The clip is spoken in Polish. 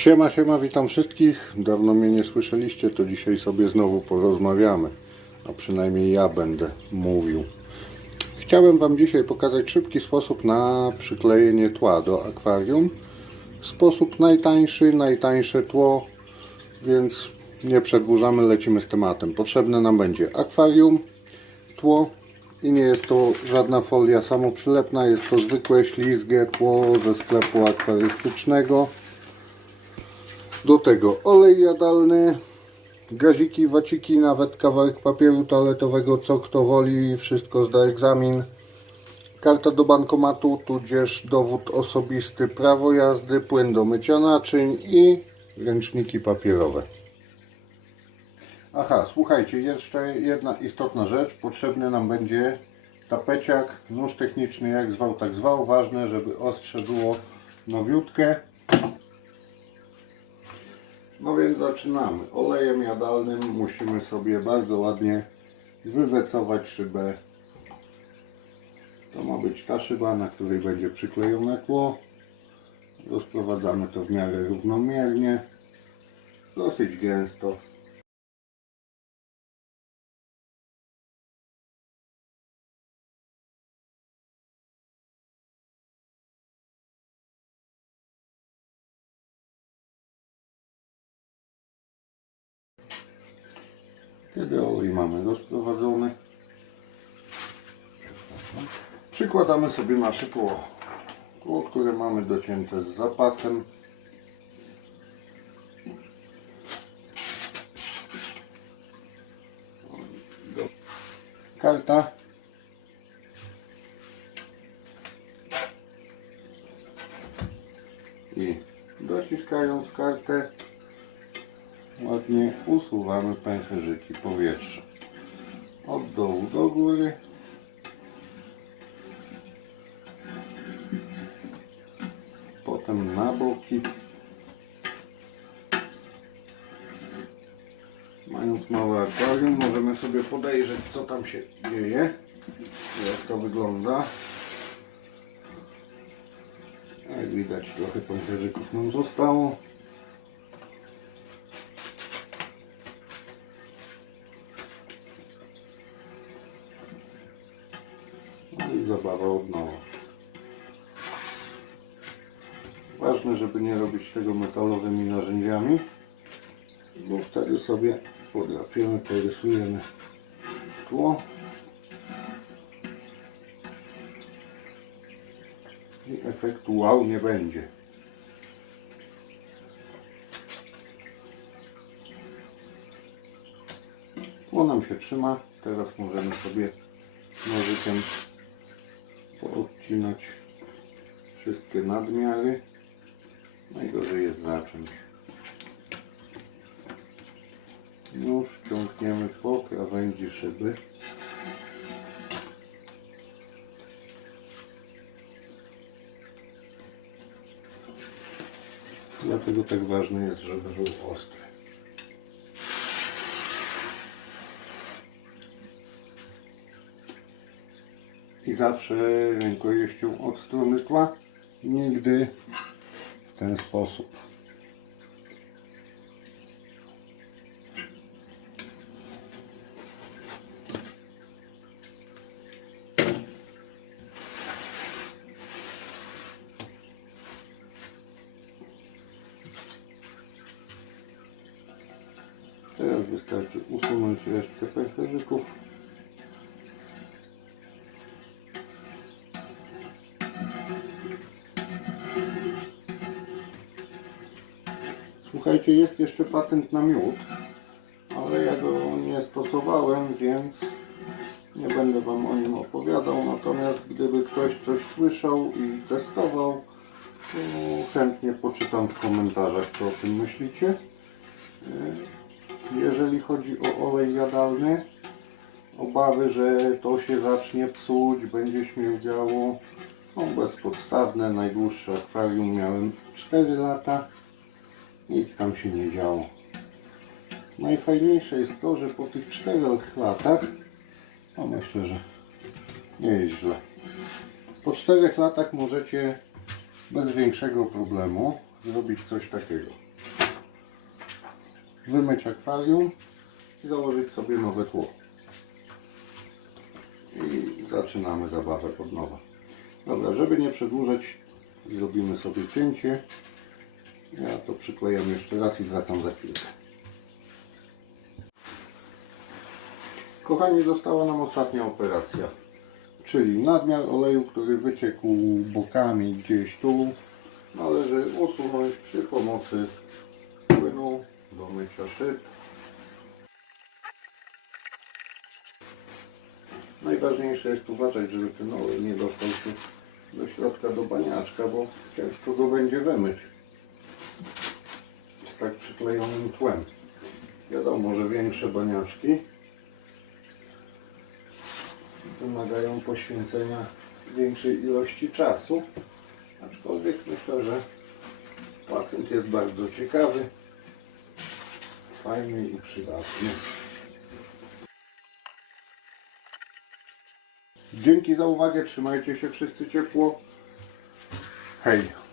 Siema, siema, witam wszystkich. Dawno mnie nie słyszeliście, to dzisiaj sobie znowu porozmawiamy. A przynajmniej ja będę mówił. Chciałem Wam dzisiaj pokazać szybki sposób na przyklejenie tła do akwarium. Sposób najtańszy, najtańsze tło, więc nie przedłużamy, lecimy z tematem. Potrzebne nam będzie akwarium, tło i nie jest to żadna folia samoprzylepna, jest to zwykłe ślizgie tło ze sklepu akwarystycznego. Do tego olej jadalny, gaziki, waciki, nawet kawałek papieru toaletowego, co kto woli, wszystko zda egzamin. Karta do bankomatu, tudzież dowód osobisty, prawo jazdy, płyn do mycia naczyń i ręczniki papierowe. Aha, słuchajcie, jeszcze jedna istotna rzecz. Potrzebny nam będzie tapeciak, nóż techniczny, jak zwał, tak zwał. Ważne, żeby ostrze było nowiutkie. No więc zaczynamy. Olejem jadalnym musimy sobie bardzo ładnie wywecować szybę. To ma być ta szyba, na której będzie przyklejone tło. Rozprowadzamy to w miarę równomiernie. Dosyć gęsto. Olej mamy rozprowadzony, przykładamy sobie nasze tło. Tło, które mamy docięte z zapasem. Karta. I dociskając kartę ładnie usuwamy pęcherzyki powietrza. Od dołu do góry. Potem na boki. Mając małe akwarium możemy sobie podejrzeć co tam się dzieje. Jak to wygląda. Jak widać trochę pęcherzyków nam zostało i zabawa od nowa. Ważne, żeby nie robić tego metalowymi narzędziami, bo wtedy sobie podrapiemy, porysujemy tło. I efektu wow nie będzie. Tło nam się trzyma, teraz możemy sobie nożykiem poodcinać wszystkie nadmiary. Najgorzej jest zacząć. Nóż ciągniemy po krawędzi szyby. Dlatego tak ważne jest, żeby był ostry. I zawsze rękojeścią od strony tła, nigdy w ten sposób. Teraz wystarczy usunąć resztkę pęcherzyków. Słuchajcie, jest jeszcze patent na miód, ale ja go nie stosowałem, więc nie będę Wam o nim opowiadał. Natomiast gdyby ktoś coś słyszał i testował, to chętnie poczytam w komentarzach, co o tym myślicie. E, Jeżeli chodzi o olej jadalny, obawy, że to się zacznie psuć, będzie śmierdziało, są bezpodstawne. Najdłuższe akwarium miałem 4 lata. Nic tam się nie działo. Najfajniejsze jest to, że po tych 4 latach, no myślę, że nie jest źle. Po 4 latach możecie bez większego problemu zrobić coś takiego. Wymyć akwarium i założyć sobie nowe tło. I zaczynamy zabawę od nowa. Dobra, żeby nie przedłużać, zrobimy sobie cięcie. Ja to przyklejam jeszcze raz i wracam za chwilkę. Kochani, została nam ostatnia operacja. Czyli nadmiar oleju, który wyciekł bokami gdzieś tu, należy usunąć przy pomocy płynu do mycia szyb. Najważniejsze jest uważać, żeby ten olej nie dostał się do środka do baniaczka, bo ciężko go będzie wymyć z przyklejonym tłem. Wiadomo, że większe baniaczki wymagają poświęcenia większej ilości czasu, aczkolwiek myślę, że patent jest bardzo ciekawy, fajny i przydatny. Dzięki za uwagę, trzymajcie się wszyscy ciepło. Hej!